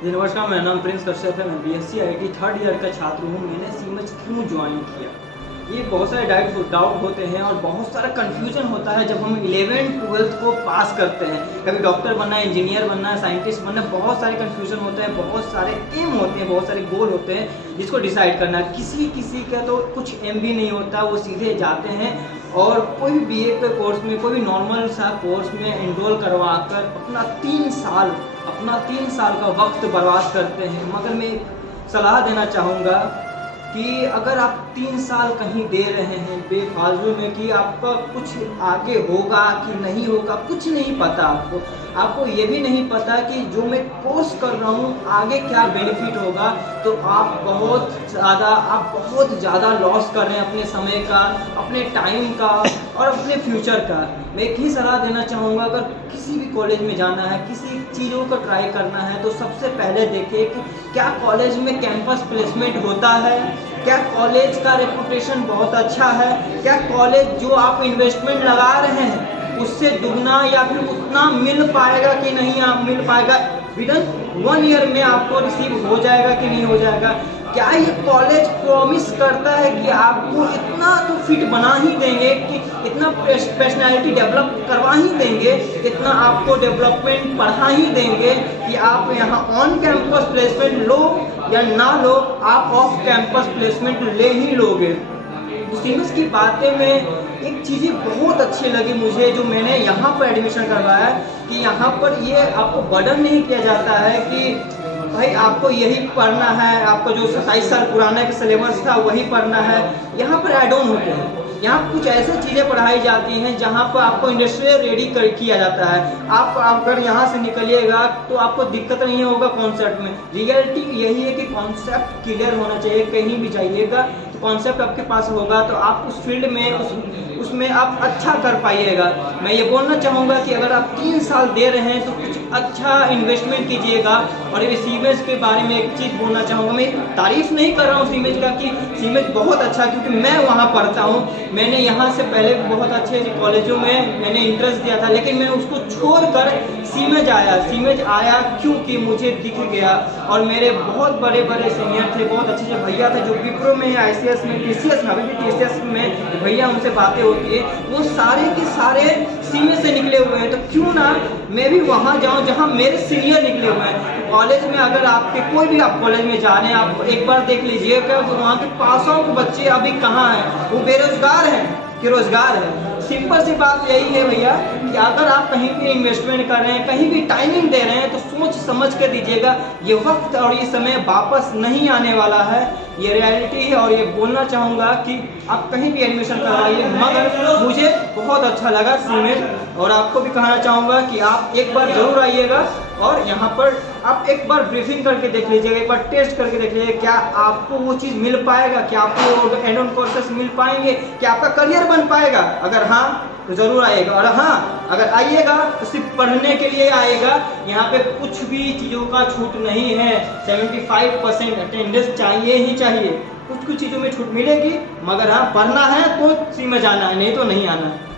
जी नमस्कार, मेरा नाम प्रिंस कश्यप है। मैं बीएससी आईटी थर्ड ईयर का छात्र हूँ। मैंने सीमेज क्यों ज्वाइन किया, ये बहुत सारे डाउट होते हैं और बहुत सारा कन्फ्यूजन होता है जब हम 11th-12th को पास करते हैं। कभी डॉक्टर बनना है, इंजीनियर बनना है, साइंटिस्ट बनना है, बहुत सारे कन्फ्यूजन होते हैं, बहुत सारे एम होते हैं, बहुत सारे गोल होते हैं जिसको डिसाइड करना है। किसी का तो कुछ एम भी नहीं होता, वो सीधे जाते हैं और कोई भी बीए के कोर्स में, कोई भी नॉर्मल सा कोर्स में एनरोल करवा कर अपना 3 साल का वक्त बर्बाद करते हैं। मगर मैं सलाह देना चाहूँगा कि अगर आप 3 साल कहीं दे रहे हैं बेफालतू में कि आपका कुछ आगे होगा कि नहीं होगा, कुछ नहीं पता आपको ये भी नहीं पता कि जो मैं कोर्स कर रहा हूँ आगे क्या बेनिफिट होगा, तो आप बहुत ज़्यादा लॉस कर रहे हैं अपने समय का, अपने टाइम का और अपने फ्यूचर का। मैं एक ही सलाह देना चाहूँगा, अगर किसी भी कॉलेज में जाना है, किसी चीज़ों को ट्राई करना है, तो सबसे पहले देखिए कि क्या कॉलेज में कैंपस प्लेसमेंट होता है, क्या कॉलेज का रेपुटेशन बहुत अच्छा है, क्या कॉलेज जो आप इन्वेस्टमेंट लगा रहे हैं उससे दुगना या फिर उतना मिल पाएगा कि नहीं आप मिल पाएगा, विदिन 1 ईयर में आपको रिसीव हो जाएगा कि नहीं हो जाएगा। क्या ये कॉलेज प्रॉमिस करता है कि आपको इतना तो फिट बना ही देंगे, कि इतना पर्सनैलिटी डेवलप करवा ही देंगे, इतना आपको डेवलपमेंट पढ़ा ही देंगे कि आप यहाँ ऑन कैंपस प्लेसमेंट लो या ना लो, आप ऑफ कैंपस प्लेसमेंट ले ही लोगे। सीमेज की बातें में एक चीज़ें बहुत अच्छी लगी मुझे, जो मैंने यहाँ पर एडमिशन करवाया कि यहाँ पर ये आपको बर्डन नहीं किया जाता है कि भाई आपको यही पढ़ना है, आपका जो 27 साल पुराना का सिलेबस था वही पढ़ना है। यहाँ पर ऐड ऑन होते हैं, यहाँ कुछ ऐसी चीज़ें पढ़ाई जाती हैं जहाँ पर आपको इंडस्ट्रियल रेडी किया जाता है। आप अगर यहाँ से निकलिएगा तो आपको दिक्कत नहीं होगा कॉन्सेप्ट में। रियलिटी यही है कि कॉन्सेप्ट क्लियर होना चाहिए। कहीं भी जाइएगा तो कॉन्सेप्ट आपके पास होगा तो आप उस फील्ड में उसमें आप अच्छा कर पाइएगा। मैं ये बोलना चाहूँगा कि अगर आप 3 साल दे रहे हैं तो कुछ अच्छा इन्वेस्टमेंट कीजिएगा। और ये सीमेज के बारे में एक चीज़ बोलना चाहूँगा, मैं तारीफ़ नहीं कर रहा हूँ सीमेज का कि सीमेज बहुत अच्छा, क्योंकि मैं वहाँ पढ़ता हूँ। मैंने यहाँ से पहले बहुत अच्छे कॉलेजों में मैंने इंटरेस्ट दिया था, लेकिन मैं उसको छोड़कर सीमेज आया क्योंकि मुझे दिख गया। और मेरे बहुत बड़े सीनियर थे, बहुत अच्छे भैया थे जो विप्रो में, ICS में, TCS में, अभी भी TCS में भैया, उनसे बातें होती है, वो सारे के सारे सीमेज से निकले हुए हैं। तो क्यों ना मैं भी वहाँ जाऊँ जहाँ मेरे सीनियर निकले हुए हैं। तो कॉलेज में अगर आपके कोई भी आप कॉलेज में जा रहे हैं, आप एक बार देख लीजिए कि वहाँ के पास आउट बच्चे अभी कहाँ हैं, वो बेरोजगार हैं कि रोजगार है। सिंपल सी बात यही है भैया कि अगर आप कहीं भी इन्वेस्टमेंट कर रहे हैं, कहीं भी टाइमिंग दे रहे हैं, तो सोच समझ के दीजिएगा। ये वक्त और ये समय वापस नहीं आने वाला है, ये रियलिटी है। और ये बोलना चाहूँगा कि आप कहीं भी एडमिशन करवाइए, मगर मुझे बहुत अच्छा लगा सीमेज। और आपको भी कहना चाहूँगा कि आप एक बार ज़रूर आइएगा और यहाँ पर आप एक बार ब्रीफिंग करके देख लीजिएगा, एक बार टेस्ट करके देख लीजिए क्या आपको वो चीज़ मिल पाएगा, क्या आपको एड ऑन कोर्सेस मिल पाएंगे, क्या आपका करियर बन पाएगा। अगर हाँ तो ज़रूर आइएगा, और हाँ अगर आइएगा तो सिर्फ पढ़ने के लिए आइएगा। यहाँ पे कुछ भी चीज़ों का छूट नहीं है। 75% अटेंडेंस चाहिए ही चाहिए। कुछ चीज़ों में छूट मिलेगी, मगर हाँ पढ़ना है तो सीमेज आना है, नहीं तो नहीं आना है।